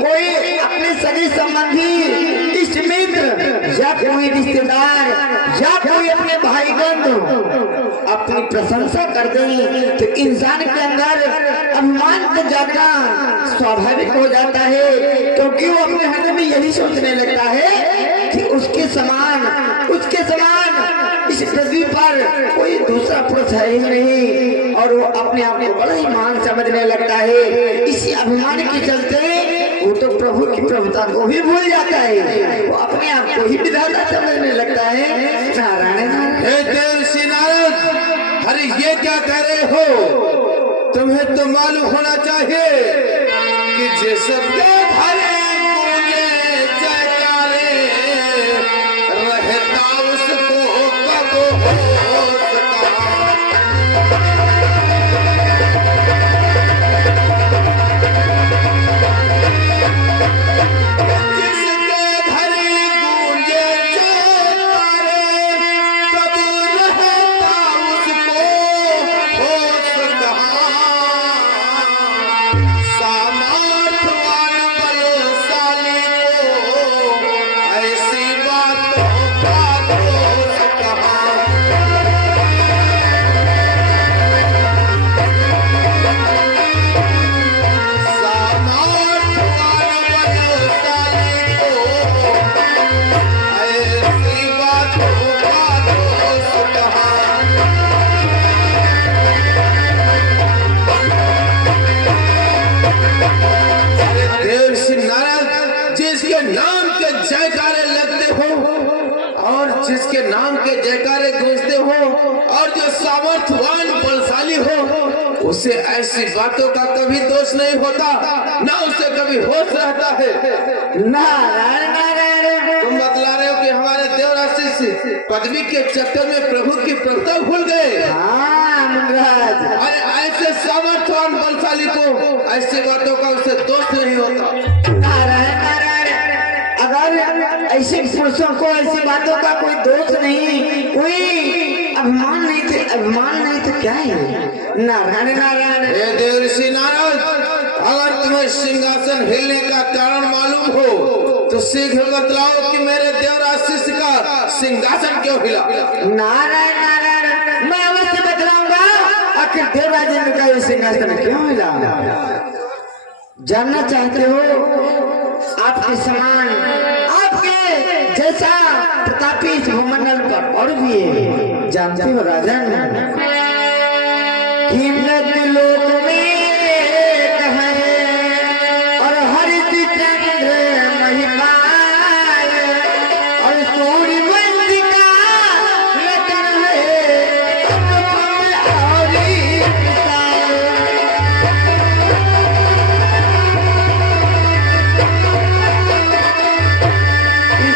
कोई अपने सगे संबंधी, इष्ट मित्र या कोई रिश्तेदार या कोई अपने भाई बंधु अपनी प्रशंसा कर दें तो इंसान के अंदर अभिमान तो जाना स्वाभाविक हो जाता है, क्योंकि वो अपने हृदय में यही सोचने लगता है कि उसके समान इस पृथ्वी पर कोई दूसरा पुरुष है ही नहीं, और वो अपने आप को बड़ा ही महान समझने लगता है। इसी अभिमान के चलते वो तो प्रभु की प्रभुता को भी भूल जाता है, वो अपने आप को ही विधाता समझने लगता है। नारायण देवर्षि नारद, अरे ये क्या कह रहे हो? तुम्हें तो मालूम होना चाहिए कि जिसके भरे गूंजे जयकारे रहता उसको कब होश कहाँ। जिसके भरे गूंजे जयकारे कब रहता उसको होश कहाँ। सामर्थ्यवान बलशाली को ऐसी बातों का दोष कहाँ। सामर्थ्यवान बलशाली को ऐसी बातों का दोष कहाँ। अरे देवर्षि नारद, जिसके नाम के जयकारे लगते हो और जिसके नाम के जयकारे गूंजते हो और जो सामर्थ्यवान बलशाली हो, उसे ऐसी बातों का कभी दोष नहीं होता, ना उसे कभी होश रहता है। नारायण नारायण। तुम बतला रहे हो कि हमारे देवराज शिष्य पदवी के चक्कर में प्रभु की प्रभुता भूल गए। हाँ मुनिराज, अरे ऐसे सामर्थ्यवान बलशाली को ऐसी बातों का उससे दोष नहीं होता। नारायण नारायण। अगर ऐसे पुरुषों को ऐसी बातों का कोई दोष नहीं, कोई अभिमान नहीं तो क्या है? नारायण नारायण। हे देवर्षि नारद, अगर तुम्हें सिंहासन हिलने का कारण मालूम हो तो शीघ्र बतलाओ कि मेरे देवराज शिष्य का सिंहासन क्यों हिला। नारायण नारायण, मैं अवश्य बतलाऊंगा आखिर देवराजेंद्र का ये सिंहासन क्यों मिला। जानना चाहते हो? आपके समान, आपके जैसा प्रतापी इस भूमंडल पर और भी है। जानते हो राजन, कीमत लोक में एक है और हरित चंद्र महिमाय और सूर्यवंशी का रतन है अनुपम और विशाल।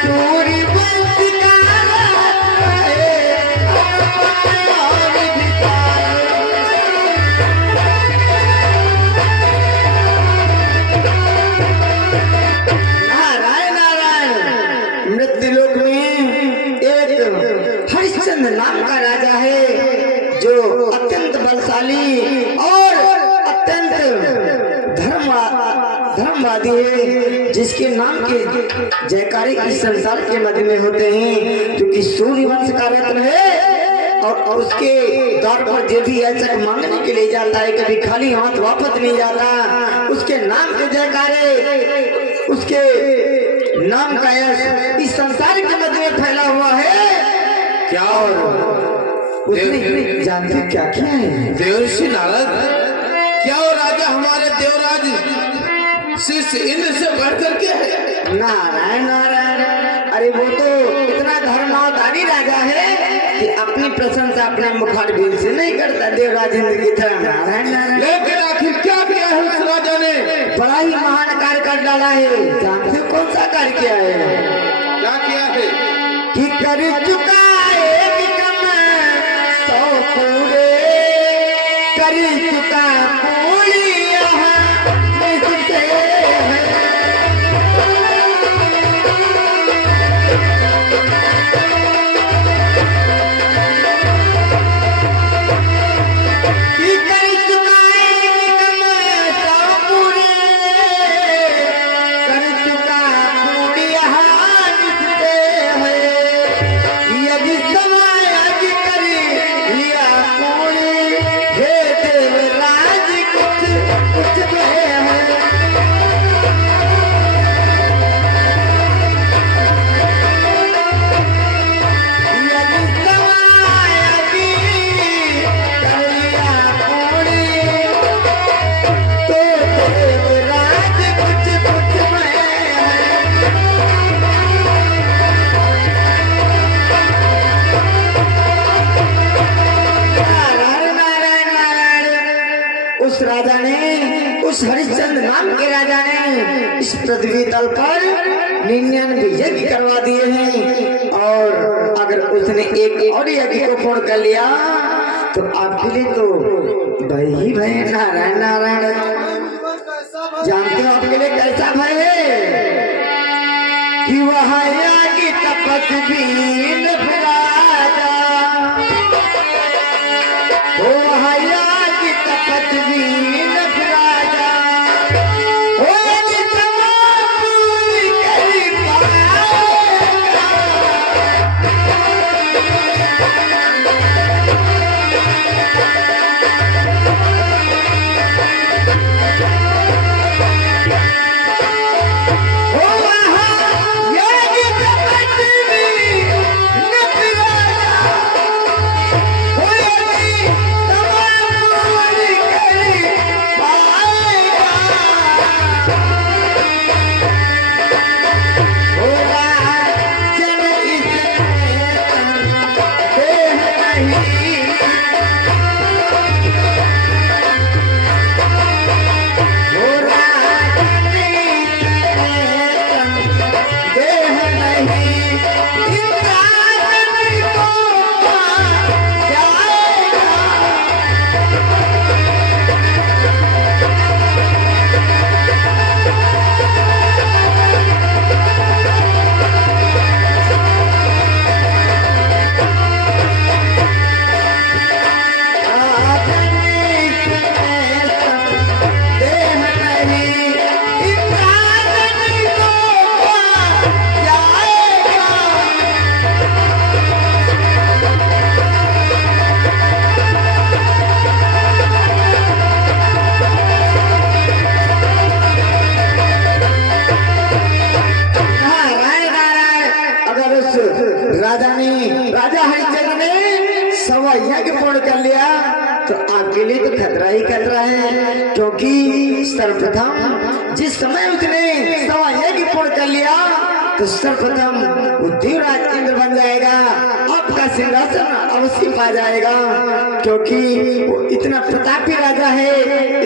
सूर्यवंशी का रतन है अनुपम और विशाल। नारायण नारायण। मृत्युलोक में एक हरिश्चंद्र नाम का राजा है जो अत्यंत बलशाली और अत्यंत धर्मवादी है, जिसके नाम के जयकारे इस संसार के मध्य में होते हैं, क्योंकि सूर्यवंश का रत्न है और उसके द्वार पर जो भी ऐसा मांगने के लिए जाता है कभी खाली हाथ वापस नहीं जाता। उसके नाम के जयकारे, उसके नाम का यश इस संसार के मध्य में फैला हुआ है। क्या उसने जानते क्या क्या है? देवर्षि नारद, क्या वो राजा हमारे देवराज शिष्य इंद्र से बढ़कर के है? नारायण नारायण। अरे वो तो इतना धर्मावतारी राजा है कि अपनी प्रशंसा अपने मुखारबिंद से नहीं करता देवराज इंद्र की तरह। नारायण नारायण। लेकिन आखिर क्या किया है उस राजा ने? बड़ा ही महान कार्य कर डाला है। जानते हो कौन सा कार्य किया है? क्या किया है? कि कर चुका है विक्रम 100 पूरे, कर चुका पूरी यहाँ इससे है। कि कर चुका है विक्रम 100 पूरे, इस पृथ्वी तल पर 99 यज्ञ करवा दिए हैं, और अगर उसने एक और यज्ञ को पूर्ण कर लिया तो आपके लिए तो भय ही भय है। नारायण नारायण। जानते हो आपके लिए कैसा भय है कि वह यागी तपत बीन राजा, वह यागी तपत बीन राजा, राजा हरिश्चंद्र ने सवा यज्ञ पूर्ण कर लिया तो आपके लिए तो खतरा ही खतरा है, क्योंकि सर्वप्रथम जिस समय उसने सवा यज्ञ पूर्ण कर लिया तो सर्वप्रथम वो देवराज इंद्र बन जाएगा, आपका सिंहासन अवश्य पा जाएगा, क्योंकि वो इतना प्रतापी राजा है,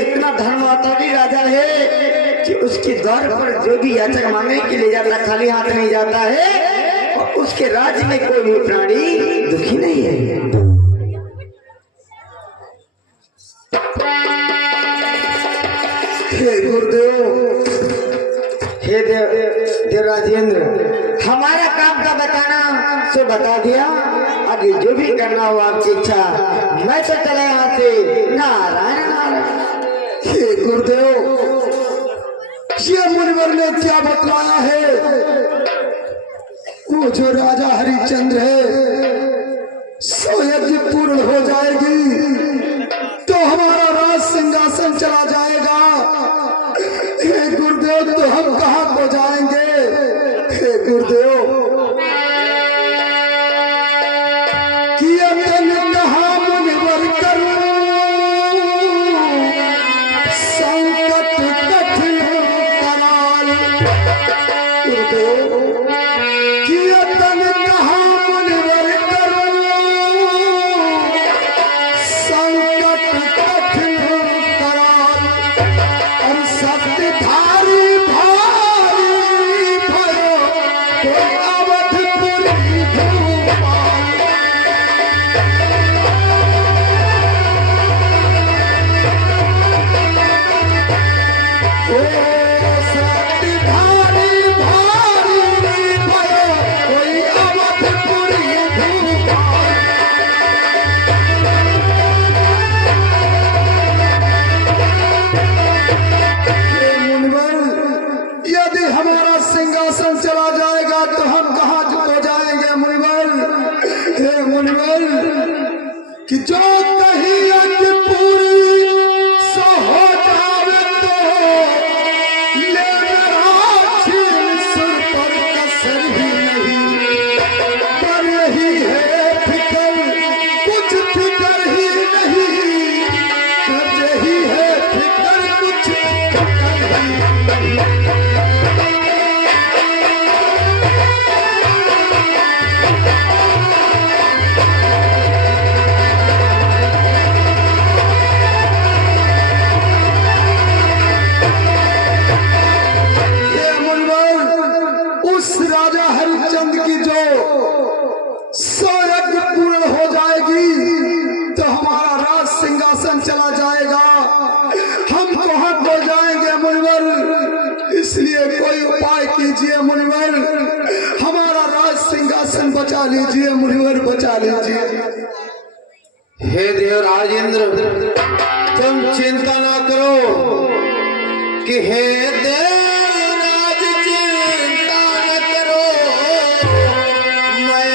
इतना धर्मावतारी राजा है कि उसके द्वार पर जो भी याचक मांगने के लिए जाता खाली हाथ नहीं जाता है, और उसके राज्य में कोई भी प्राणी दुखी नहीं है। हे गुरुदेव, हे देवराजेंद्र, हमारा काम का बताना सो बता दिया, आगे जो भी करना हो आपकी इच्छा, मैं तो चला यहाँ से। नारायण नारायण। हे गुरुदेव, ये मुनिवर ने क्या बतलाया है? वो जो राजा हरिश्चंद्र है सो यज्ञ पूर्ण हो जाएगी तो हमारा राज सिंहासन चला जाएगा। हे गुरुदेव, तो हम कहाँ को जाएंगे? हे गुरुदेव, कि अतन कहाँ मुनिवर करूं, संकट कठिन कराल। गुरुदेव, कि अतन कहाँ मुनिवर करूं, संकट कठिन कराल। और शक्ति भारी भारी भयो, तो अवधपुरी भूपाल। ओ शक्ति भारी भारी भयो, कोई अवधपुरी भूपाल। हे मुनिवर, यदि हमारा सिंहासन चला जाएगा तो हम कहाँ को जाएंगे मुनिवर? हे मुनिवर, कि जो कहीं यज्ञ पूरी सो हो जावे तो ले मेरा छीन सुर पर कसर ही नहीं। पर यही है फिकर, कुछ फिकर ही नहीं। पर यही है फिकर, कुछ फिकर ही नहीं। लिए कोई उपाय कीजिए मुनिवर, हमारा राज सिंहासन बचा लीजिए मुनिवर, बचा लीजिए। हे देवराज इंद्र, तुम चिंता ना करो कि हे देवराज चिंता न करो, मैं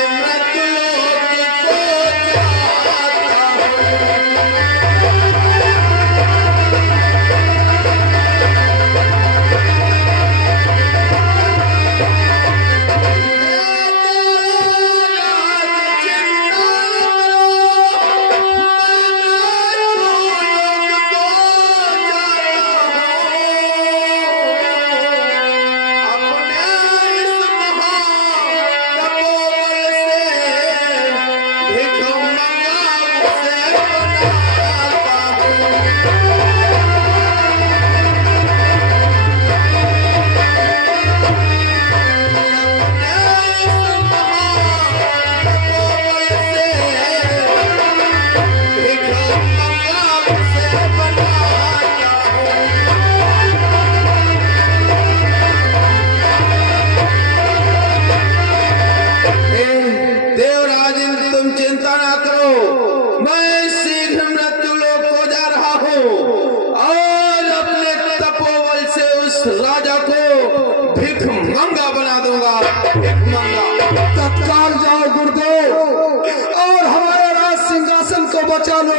मृत्युलोक को जाता राजा को भिख मंगा बना दूंगा, भिख मंगा। तत्काल जाओ गुरुदेव और हमारे राज सिंहासन को बचा लो,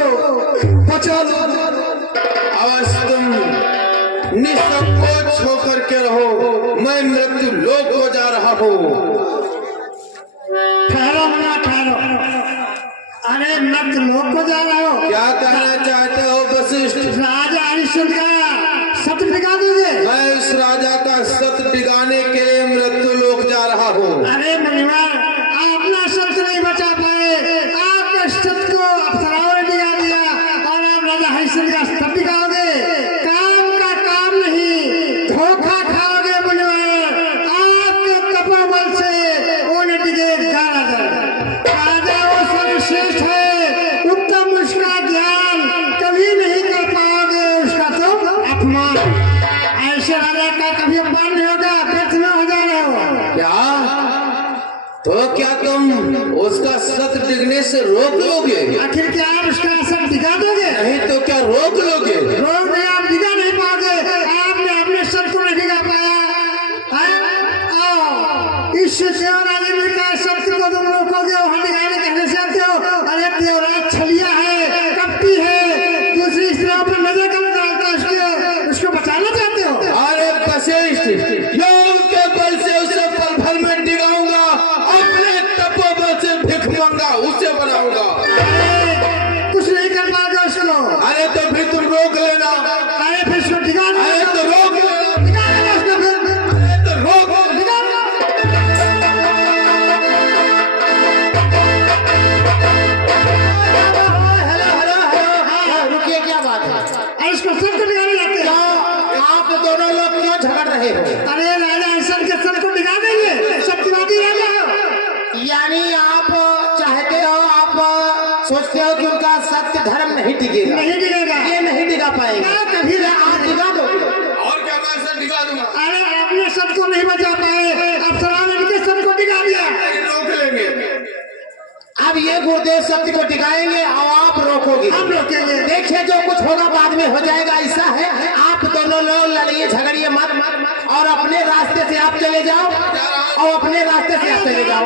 बचा लो। अवश्य तुम निसंकोच होकर के रहो, मैं मृत्यु लोक को जा रहा हूँ। ठहरो मुन्ना ठहरो, अरे मृत्यु लोक को जा रहे हो? क्या कहना चाहते हो वशिष्ठ? राजा हरिश्चंद्र का सत्य दिखा दीजिए। मैं इस राजा का सत्य दिखाने के लिए मृत्यु लोक जा रहा हूँ। अरे मुनिवर, आप अपना सत्य नहीं बचा पाए, आपके सत्य को अप्सराओं ने दिखा दिया और आप राजा हरिश्चंद्र का सत्य दिखाओगे? काम का काम नहीं, धोखा खाओगे मुनिवर। आपके तपोबल से वो न टिके राजा। राजा वो सर्वश्रेष्ठ है, उत्तम, उसका ज्ञान कभी नहीं कर पाओगे, उसका तो अपमान। ऐसे राजा का कभी अपमान नहीं होगा, पृथ्वी हो जा रहे हो। क्या तो क्या तुम उसका सत्य दिखने से रोक लोगे? आखिर क्या आप उसका असर दिखा दोगे? नहीं तो क्या रोक लोगे? रोक नहीं, आप दिखा नहीं पाओगे। आपने अपने सर को नहीं दिखा पाया है? आओ, इस देवराज इंद्र का सत्य को तुम रोकोगे, वहां दिखाने कहने से आते हो। अरे देवराज छलिया है, कपटी है, दूसरी स्त्रियों पर नजर कर डालता है, उसको बचाना चाहते हो? अरे वशिष्ठ, योग के बल से उसे पल भर में डिगाऊंगा, अपने तपोबल से भिख मंगा उसे बनाऊंगा। कुछ नहीं कर पाओगे उसको। अरे तो फिर तुम रोक लेना। अरे फिर उसको दिखा अरे तो रोक लेना। दिखा देना उसको फिर। अरे तो रोक दिखा देना। रुकिए, क्या बात है? अरे इसको सत्य दिखाने लगते क्या हैं। आप दोनों लोग क्यों झगड़ रहे हो? अरे राजा हरिश्चंद्र के सर को दिखा देंगे, सत्यवादी राजा हो। यानी आप चाहते हो, आप सोचते हो कि उनका सत्य धर्म नहीं टिकेगा, नहीं दिखेगा, ये नहीं टिका पाएगा। क्या कभी आप दिखा दोगे? और क्या मैं सर दिखा दूंगा। अरे अपने सर को नहीं बचा पाए, अप्सरा ने इनके सर को दिखा दिया। रोक लेंगे। अब ये गुरुदेव सत्य को टिकाएंगे और आप रोकोगे। हम रोकेंगे। देखिए जो कुछ होगा बाद में हो जाएगा। ऐसा है, आप दोनों लोग लड़िए झगड़िए मत, और अपने रास्ते से आप चले जाओ, और अपने रास्ते से आप चले जाओ।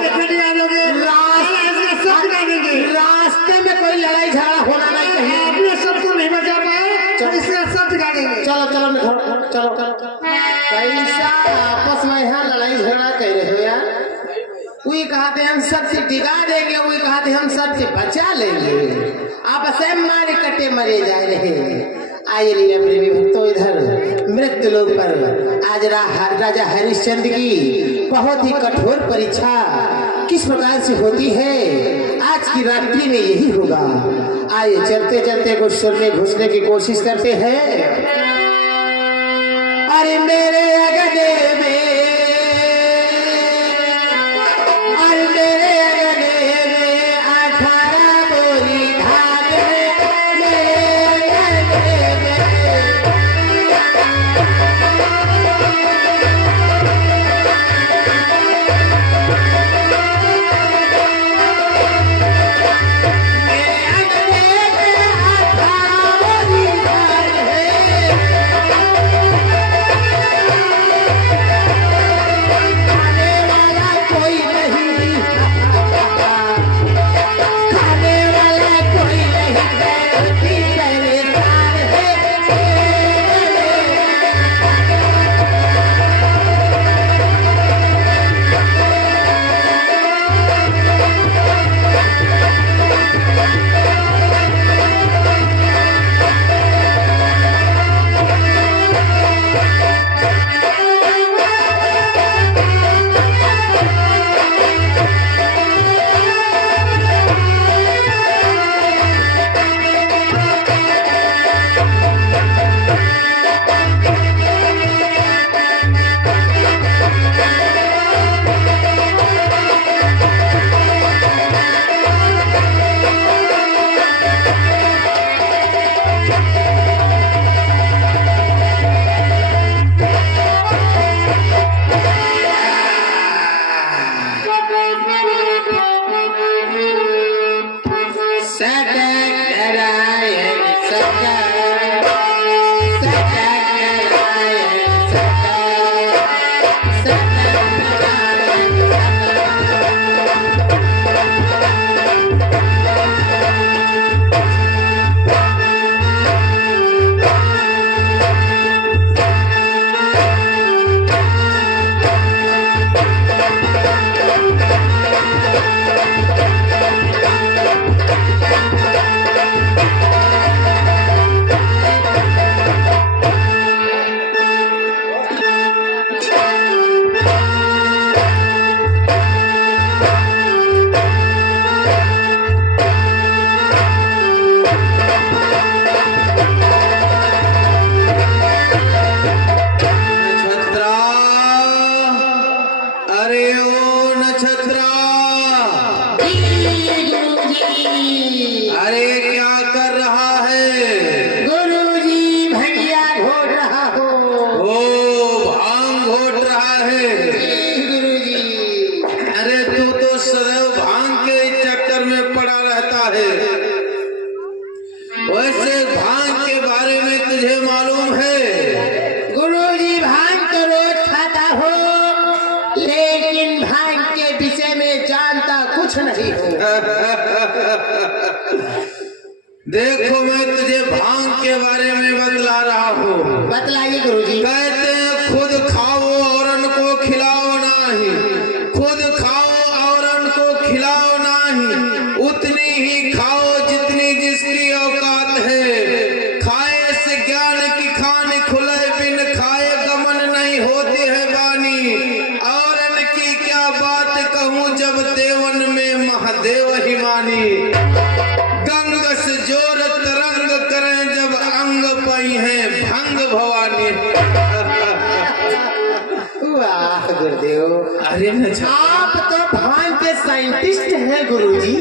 रास्ते में कोई लड़ाई झगड़ा होना नहीं चाहिए। अपने सर को नहीं बचा पाए तो इसका सर दिखा देंगे। चलो चलो चलो, कैसा आपस में यहाँ लड़ाई झगड़ा कर रहे हो यार? कोई कहते हम सत्य टिका देंगे, कोई कहते हम सत्य बचा लेंगे। आप ऐसे मारे कटे मरे जा रहे हैं। आइए लीला प्रेमी भक्तों, इधर मृत्यु लोक पर आज राजा हरिश्चंद्र की बहुत ही कठोर परीक्षा किस प्रकार से होती है, आज की रात्रि में यही होगा। आइए चलते चलते कुछ सुर में घुसने की कोशिश करते हैं। अरे मेरे अगने में, अरे मेरे अगने में 18 बोरी धान है, मेरे अगने में। गुरुजी। अरे क्या कर रहा है? गुरुजी भैया घोट रहा हो। ओ भांग घोट रहा है। गुरुजी। अरे तू तो सदैव भांग के चक्कर में पड़ा रहता है। वैसे भांग के बारे में तुझे मालूम है? गुरुजी भांग तो रोज खाता हो, लेकिन भांग के विषय में जानता कुछ नहीं हो। देखो मैं तुझे भांग के बारे में बतला रहा हूँ। बतलाइए गुरुजी। कहते हैं खुद खाओ औरन को खिलाओ नहीं, खुद खाओ औरन को खिलाओ नहीं, उतनी ही खाओ जितनी जिसकी औकात है। खाए से ज्ञान की खान खुले, बिन खाए गमन नहीं होती है बानी। औरन की क्या बात कहूँ जब देवन में महादेव ही मानी। गंग से जोर तरंग करें जब अंग पई है भंग भवानी। वाह गुरुदेव, अरे न आप तो भांग के साइंटिस्ट हैं गुरुजी।